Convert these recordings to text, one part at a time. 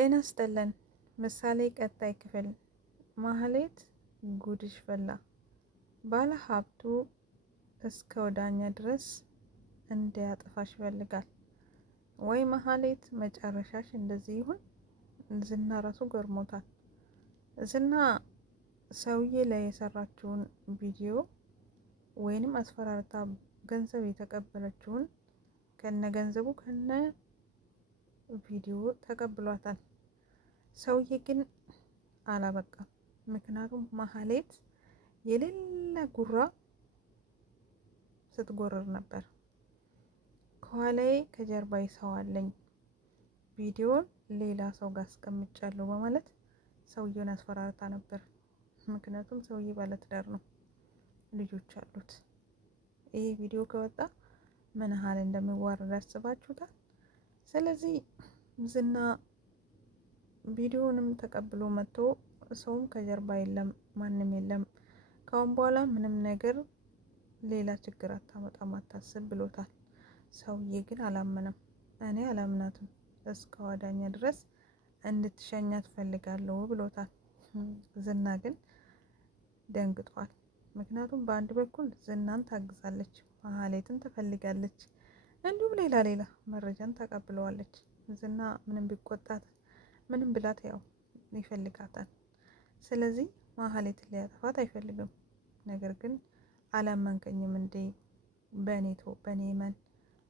ጤና ይስጥልን። ምሳሌ ቀጣይ ክፍል። ማህሌት ጉድሽ ፈላ። ባለ ሀብቱ እስከ ወዳኛ ድረስ እንዲያጠፋሽ ይፈልጋል። ወይ ማህሌት መጨረሻሽ እንደዚህ ይሁን። ዝና ራሱ ገርሞታል። ዝና ሰውዬ ላይ የሰራችውን ቪዲዮ ወይንም አስፈራርታ ገንዘብ የተቀበለችውን ከነ ገንዘቡ ከነ ቪዲዮ ተቀብሏታል። ሰውዬ ግን አላበቃም። ምክንያቱም ማህሌት የሌላ ጉራ ስትጎርር ነበር። ከኋላዬ ከጀርባ ሰው አለኝ፣ ቪዲዮን ሌላ ሰው ጋር አስቀምጫለሁ በማለት ሰውየውን አስፈራርታ ነበር። ምክንያቱም ሰውዬ ባለትዳር ነው፣ ልጆች አሉት። ይሄ ቪዲዮ ከወጣ ምን ያህል እንደሚዋረድ አስባችሁታል? ስለዚህ ዝና ቪዲዮንም ተቀብሎ መጥቶ ሰውም ከጀርባ የለም፣ ማንም የለም፣ ካሁን በኋላ ምንም ነገር ሌላ ችግር አታመጣም፣ አታስብ ብሎታል። ሰውዬ ግን አላመነም። እኔ አላምናትም፣ እስከ ወዳኛ ድረስ እንድትሸኛት ፈልጋለሁ ብሎታል። ዝና ግን ደንግጧል። ምክንያቱም በአንድ በኩል ዝናን ታግዛለች፣ ማህሌትን ትፈልጋለች፣ እንዲሁም ሌላ ሌላ መረጃን ተቀብለዋለች። ዝና ምንም ቢቆጣት ምንም ብላት ያው ይፈልጋታል። ስለዚህ ማህሌትን ሊያጠፋት አይፈልግም። ነገር ግን አላመንከኝም እንዴ? በኔ መን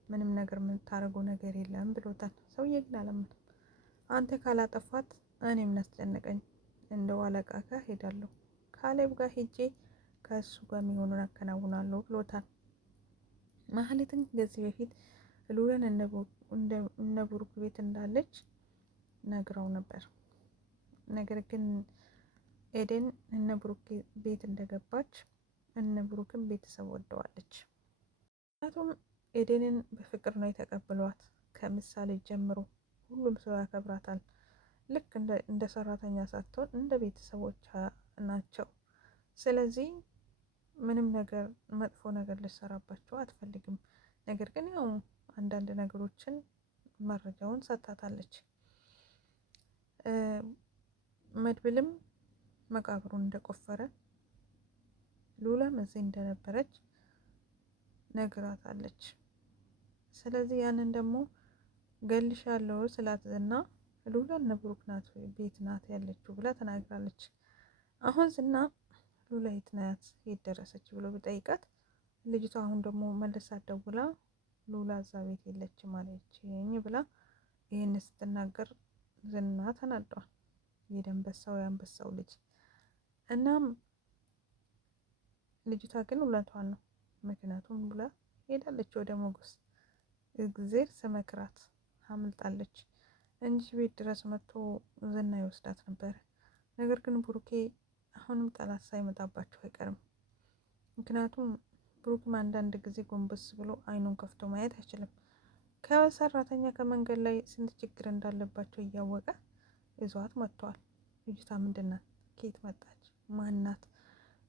ምንም ነገር የምታደርገው ነገር የለም ብሎታል። ሰውዬ ግን አላመንም። አንተ ካላጠፋት እኔ ምን አስጨነቀኝ? እንደው አለቃ ጋር ሄዳለሁ፣ ካሌብ ጋር ሄጄ ከእሱ ጋር የሚሆኑን አከናውናለሁ ብሎታል። ማህሌትን ከዚህ በፊት ሉላን እነ ብሩክ ቤት እንዳለች ነግረው ነበር። ነገር ግን ኤደን እነ ብሩክ ቤት እንደገባች እነ ብሩክን ቤተሰብ ወደዋለች። ምክንያቱም ኤደንን በፍቅር ነው የተቀበሏት። ከምሳሌ ጀምሮ ሁሉም ሰው ያከብራታል። ልክ እንደ ሰራተኛ ሳትሆን እንደ ቤተሰቦች ናቸው። ስለዚህ ምንም ነገር መጥፎ ነገር ልሰራባቸው አትፈልግም። ነገር ግን ያው አንዳንድ ነገሮችን መረጃውን ሰጥታታለች። መድብልም መቃብሩን እንደቆፈረ ሉላም እዚህ እንደነበረች ነግራታለች። ስለዚህ ያንን ደግሞ ገልሻለሁ ስላት ዝና ሉላ እነ ብሩክ ናት ቤት ናት ያለችው ብላ ተናግራለች። አሁን ዝና ሉላ የት ናት የት ደረሰች ብሎ ቢጠይቃት ልጅቷ አሁን ደግሞ መልሳ ደውላ ሉላ እዛ ቤት የለችም አለችኝ ብላ ይህን ስትናገር ዝና ተናዷል። የደንበሳው የአንበሳው ልጅ። እናም ልጅቷ ግን እውነቷን ነው። ምክንያቱም ሉላ ሄዳለች ወደ ሞገስ። እግዜር ስመክራት አምልጣለች እንጂ ቤት ድረስ መጥቶ ዝና ይወስዳት ነበር። ነገር ግን ብሩኬ አሁንም ጠላት ሳይመጣባቸው አይቀርም። ምክንያቱም ብሩክም አንዳንድ ጊዜ ጎንበስ ብሎ አይኑን ከፍቶ ማየት አይችልም። ከሰራተኛ ከመንገድ ላይ ስንት ችግር እንዳለባቸው እያወቀ ይዟት መጥቷል። ልጅቷ ምንድናት? ከየት መጣች? ማናት?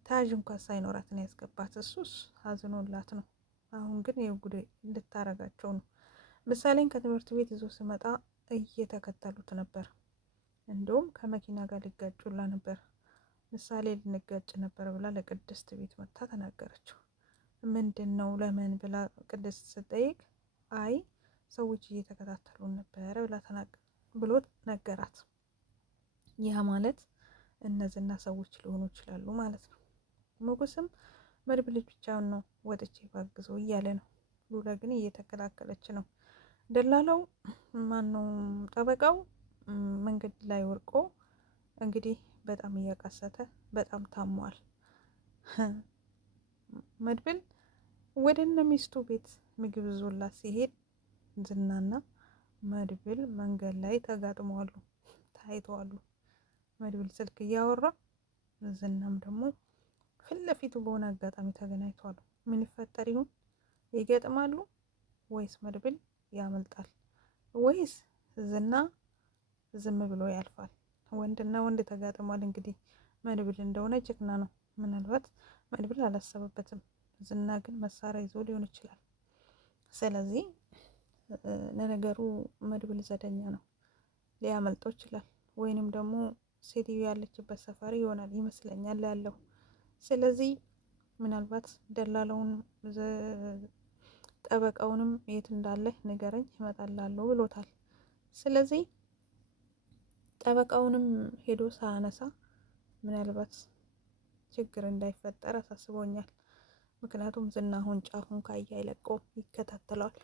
ታዥ እንኳን ሳይኖራት ነው ያስገባት። እሱስ አዝኖላት ነው። አሁን ግን የጉዴ እንድታረጋቸው ነው። ምሳሌን ከትምህርት ቤት ይዞ ስመጣ እየተከተሉት ነበር። እንዲሁም ከመኪና ጋር ሊጋጩላ ነበር። ምሳሌ ልንጋጭ ነበር ብላ ለቅድስት ቤት መታ ተናገረችው። ምንድን ነው ለምን ብላ ቅድስት ስጠይቅ አይ ሰዎች እየተከታተሉን ነበረ ብሎ ነገራት። ያ ማለት እነዚህና ሰዎች ሊሆኑ ይችላሉ ማለት ነው። ሞገስም መድብል ብቻውን ነው ወጥቼ ባግዘው እያለ ነው። ሉላ ግን እየተከላከለች ነው። ደላላው ማነው ጠበቃው መንገድ ላይ ወርቆ እንግዲህ በጣም እያቃሰተ በጣም ታሟል። መድብል ወደ እነ ሚስቱ ቤት ምግብ ዞላት ሲሄድ ዝናና መድብል መንገድ ላይ ተጋጥመዋሉ፣ ታይተዋሉ። መድብል ስልክ እያወራ ዝናም ደግሞ ፊት ለፊቱ በሆነ አጋጣሚ ተገናኝተዋሉ። ምን ይፈጠር ይሆን? ይገጥማሉ ወይስ መድብል ያመልጣል? ወይስ ዝና ዝም ብሎ ያልፋል? ወንድና ወንድ ተጋጥሟል። እንግዲህ መድብል እንደሆነ ጀግና ነው። ምናልባት መድብል አላሰበበትም። ዝና ግን መሳሪያ ይዞ ሊሆን ይችላል። ስለዚህ ለነገሩ መድብል ዘደኛ ነው። ሊያመልጠው ይችላል። ወይንም ደግሞ ሴትዮ ያለችበት ሰፈር ይሆናል ይመስለኛል ያለው። ስለዚህ ምናልባት ደላላውን ጠበቃውንም የት እንዳለ ንገረኝ እመጣላለሁ ብሎታል። ስለዚህ ጠበቃውንም ሄዶ ሳያነሳ ምናልባት ችግር እንዳይፈጠር አሳስቦኛል። ምክንያቱም ዝና አሁን ጫፉን ካየ አይለቀውም፣ ይከታተለዋል።